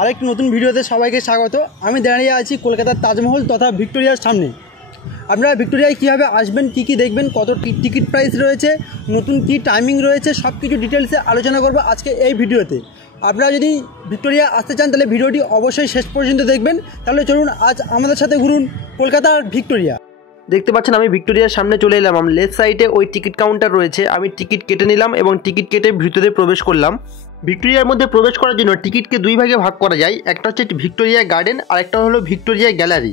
আরেকটি নতুন ভিডিওতে সবাইকে স্বাগত। আমি দাঁড়িয়ে আছি কলকাতার তাজমহল তথা ভিক্টোরিয়ার সামনে। আপনারা ভিক্টোরিয়ায় কীভাবে আসবেন, কী দেখবেন, কত টিকিট প্রাইস রয়েছে, নতুন কী টাইমিং রয়েছে, সব কিছু ডিটেলসে আলোচনা করব আজকে এই ভিডিওতে। আপনারা যদি ভিক্টোরিয়া আসতে চান তাহলে ভিডিওটি অবশ্যই শেষ পর্যন্ত দেখবেন। তাহলে চলুন আজ আমাদের সাথে ঘুরুন কলকাতার ভিক্টোরিয়া। দেখতে পাচ্ছেন আমি ভিক্টোরিয়ার সামনে চলে এলাম। লেফট সাইডে ওই টিকিট কাউন্টার রয়েছে, আমি টিকিট কেটে নিলাম এবং টিকিট কেটে ভিতরে প্রবেশ করলাম। ভিক্টোরিয়ার মধ্যে প্রবেশ করার জন্য টিকিটকে দুই ভাগে ভাগ করা যায়, একটা হচ্ছে ভিক্টোরিয়া গার্ডেন আর একটা হলো ভিক্টোরিয়া গ্যালারি।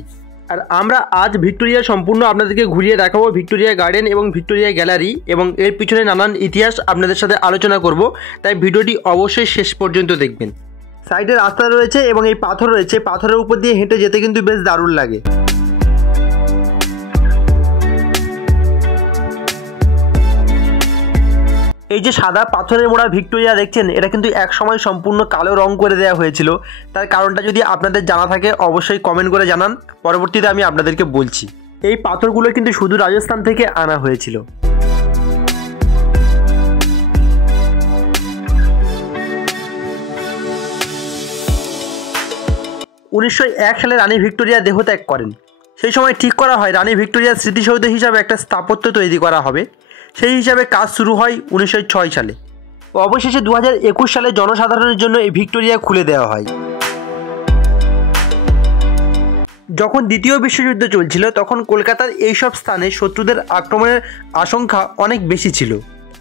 আর আমরা আজ ভিক্টোরিয়া সম্পূর্ণ আপনাদেরকে ঘুরিয়ে দেখাবো, ভিক্টোরিয়া গার্ডেন এবং ভিক্টোরিয়া গ্যালারি এবং এর পিছনে নানান ইতিহাস আপনাদের সাথে আলোচনা করব। তাই ভিডিওটি অবশ্যই শেষ পর্যন্ত দেখবেন। সাইডে রাস্তা রয়েছে এবং এই পাথর রয়েছে, পাথরের উপর দিয়ে হেঁটে যেতে কিন্তু বেশ দারুণ লাগে। এই যে সাদা পাথরের মোড়া ভিক্টোরিয়া দেখছেন, এটা কিন্তু এক সময় সম্পূর্ণ কালো রং করে দেওয়া হয়েছিল। তার কারণটা যদি আপনাদের জানা থাকে অবশ্যই কমেন্ট করে জানান, পরবর্তীতে আমি আপনাদেরকে বলছি। এই পাথরগুলো কিন্তু শুধু রাজস্থান থেকে আনা হয়েছিল। সালে রানী ভিক্টোরিয়া দেহত্যাগ করেন। সেই সময় ঠিক করা হয় রানী ভিক্টোরিয়ার স্মৃতিসৌধ হিসাবে একটা স্থাপত্য তৈরি করা হবে। সেই হিসাবে কাজ শুরু হয় 1906 সালে। অবশেষে 2021 সালে জনসাধারণের জন্য এই ভিক্টোরিয়া খুলে দেওয়া হয়। যখন দ্বিতীয় বিশ্বযুদ্ধ চলছিল তখন কলকাতার এইসব স্থানে শত্রুদের আক্রমণের আশঙ্কা অনেক বেশি ছিল।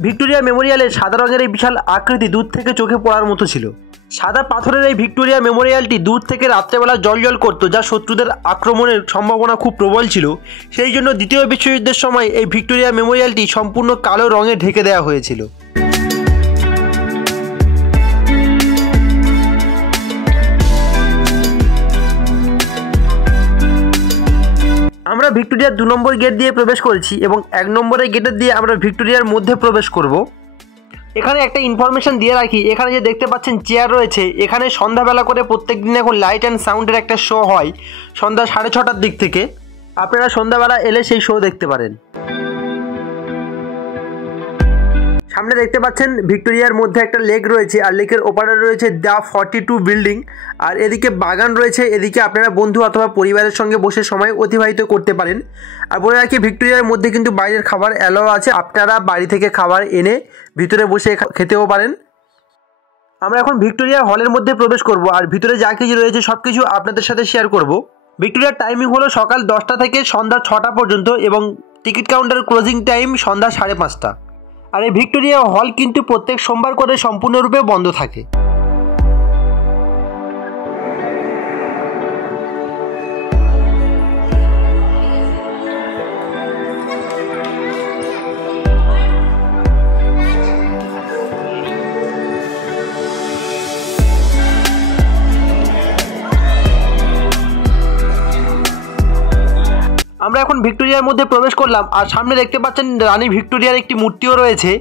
ভিক্টোরিয়া মেমোরিয়ালের সাদা রঙের এই বিশাল আকৃতি দূর থেকে চোখে পড়ার মতো ছিল। সাদা পাথরের এই ভিক্টোরিয়া মেমোরিয়ালটি দূর থেকে রাত্রেবেলা জল করতো, যা শত্রুদের আক্রমণের সম্ভাবনা খুব প্রবল ছিল। সেই জন্য দ্বিতীয় বিশ্বযুদ্ধের সময় এই ভিক্টোরিয়া মেমোরিয়ালটি সম্পূর্ণ কালো রঙে ঢেকে দেওয়া হয়েছিল। আমরা ভিক্টোরিয়ার 2 নম্বর গেট দিয়ে প্রবেশ করেছি এবং 1 নম্বরের গেটের দিয়ে আমরা ভিক্টোরিয়ার মধ্যে প্রবেশ করব। এখানে একটা ইনফরমেশন দিয়ে রাখি, এখানে যে দেখতে পাচ্ছেন চেয়ার রয়েছে, এখানে সন্ধ্যাবেলা করে প্রত্যেক দিন এখন লাইট অ্যান্ড সাউন্ডের একটা শো হয় সন্ধ্যা 6:30টার দিক থেকে। আপনারা সন্ধ্যাবেলা এলে সেই শো দেখতে পারেন। সামনে দেখতে পাচ্ছেন ভিক্টোরিয়ার মধ্যে একটা লেক রয়েছে আর লেকের ওপারে রয়েছে দ্য 42 বিল্ডিং। আর এদিকে বাগান রয়েছে, এদিকে আপনারা বন্ধু অথবা পরিবারের সঙ্গে বসে সময় অতিবাহিত করতে পারেন। আর বলে রাখি ভিক্টোরিয়ার মধ্যে কিন্তু বাইরের খাবার অ্যালাও আছে, আপনারা বাড়ি থেকে খাবার এনে ভিতরে বসে খেতেও পারেন। আমরা এখন ভিক্টোরিয়া হলের মধ্যে প্রবেশ করব আর ভিতরে যা কিছু রয়েছে সব কিছু আপনাদের সাথে শেয়ার করব। ভিক্টোরিয়ার টাইমিং হলো সকাল 10টা থেকে সন্ধ্যা 6টা পর্যন্ত এবং টিকিট কাউন্টার ক্লোজিং টাইম সন্ধ্যা 5:30। আর এই ভিক্টোরিয়া হল কিন্তু প্রত্যেক সোমবার করে সম্পূর্ণরূপে বন্ধ থাকে। আমরা এখন ভিক্টোরিয়ার মধ্যে প্রবেশ করলাম আর সামনে দেখতে পাচ্ছেন রানী ভিক্টোরিয়ার একটি মূর্তিও রয়েছে।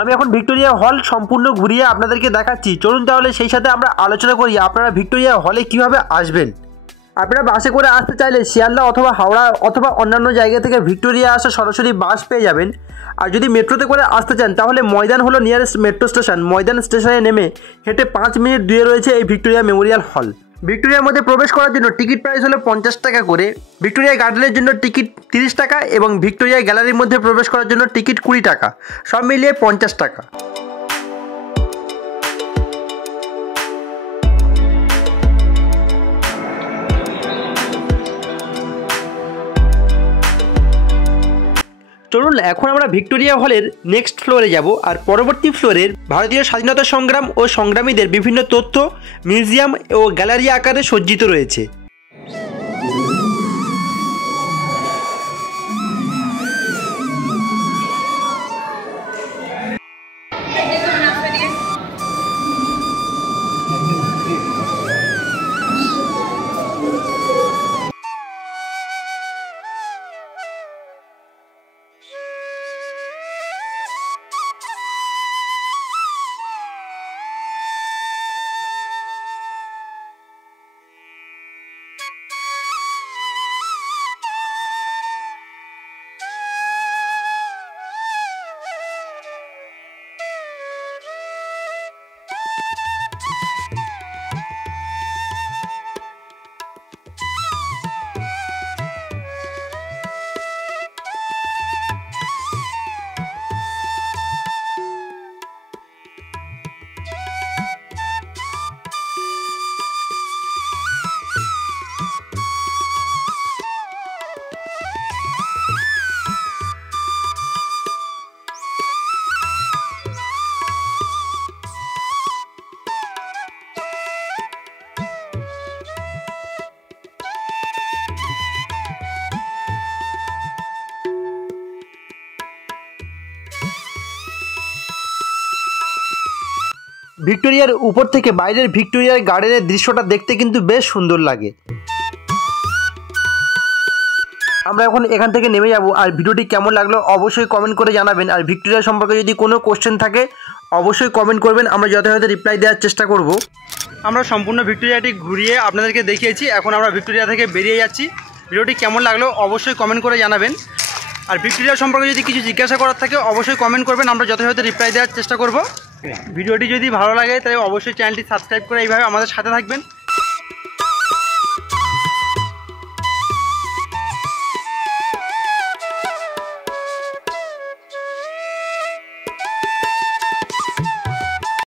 আমি এখন ভিক্টোরিয়া হল সম্পূর্ণ ঘুরিয়ে আপনাদেরকে দেখাচ্ছি। চলুন তাহলে সেই সাথে আমরা আলোচনা করি আপনারা ভিক্টোরিয়া হলে কিভাবে আসবেন। আপনারা বাসে করে আসতে চাইলে শিয়ালদা অথবা হাওড়া অথবা অন্যান্য জায়গা থেকে ভিক্টোরিয়া আসা সরাসরি বাস পেয়ে যাবেন। আর যদি মেট্রোতে করে আসতে চান তাহলে ময়দান হলো নিয়ারেস্ট মেট্রো স্টেশন। ময়দান স্টেশনে নেমে হেঁটে 5 মিনিট দূরে রয়েছে এই ভিক্টোরিয়া মেমোরিয়াল হল। ভিক্টোরিয়ার মধ্যে প্রবেশ করার জন্য টিকিট প্রাইস হলো 50 টাকা করে। ভিক্টোরিয়া গার্ডেনের জন্য টিকিট 30 টাকা এবং ভিক্টোরিয়া গ্যালারির মধ্যে প্রবেশ করার জন্য টিকিট 20 টাকা, সব মিলিয়ে 50 টাকা। চলুন এখন আমরা ভিক্টোরিয়া হলের নেক্সট ফ্লোরে যাব আর পরবর্তী ফ্লোরের ভারতীয় স্বাধীনতা সংগ্রাম ও সংগ্রামীদের বিভিন্ন তথ্য মিউজিয়াম ও গ্যালারি আকারে সজ্জিত রয়েছে। ভিক্টোরিয়ার উপর থেকে বাইরের ভিক্টোরিয়ার গার্ডেনের দৃশ্যটা দেখতে কিন্তু বেশ সুন্দর লাগে। আমরা এখন এখান থেকে নেমে যাব। আর ভিডিওটি কেমন লাগলো অবশ্যই কমেন্ট করে জানাবেন। আর ভিক্টোরিয়া সম্পর্কে যদি কোনো কোশ্চেন থাকে অবশ্যই কমেন্ট করবেন, আমরা যথাযথ রিপ্লাই দেওয়ার চেষ্টা করব। আমরা সম্পূর্ণ ভিক্টোরিয়াটি ঘুরিয়ে আপনাদেরকে দেখিয়েছি, এখন আমরা ভিক্টোরিয়া থেকে বেরিয়ে যাচ্ছি। ভিডিওটি কেমন লাগলো অবশ্যই কমেন্ট করে জানাবেন। আর ভিক্টোরিয়া সম্পর্কে যদি কিছু জিজ্ঞাসা করার থাকে অবশ্যই কমেন্ট করবেন, আমরা যথাযথ রিপ্লাই দেওয়ার চেষ্টা করব। ভিডিওটি যদি ভালো লাগে তাহলে অবশ্যই চ্যানেলটি সাবস্ক্রাইব করে এইভাবে আমাদের সাথে থাকবেন।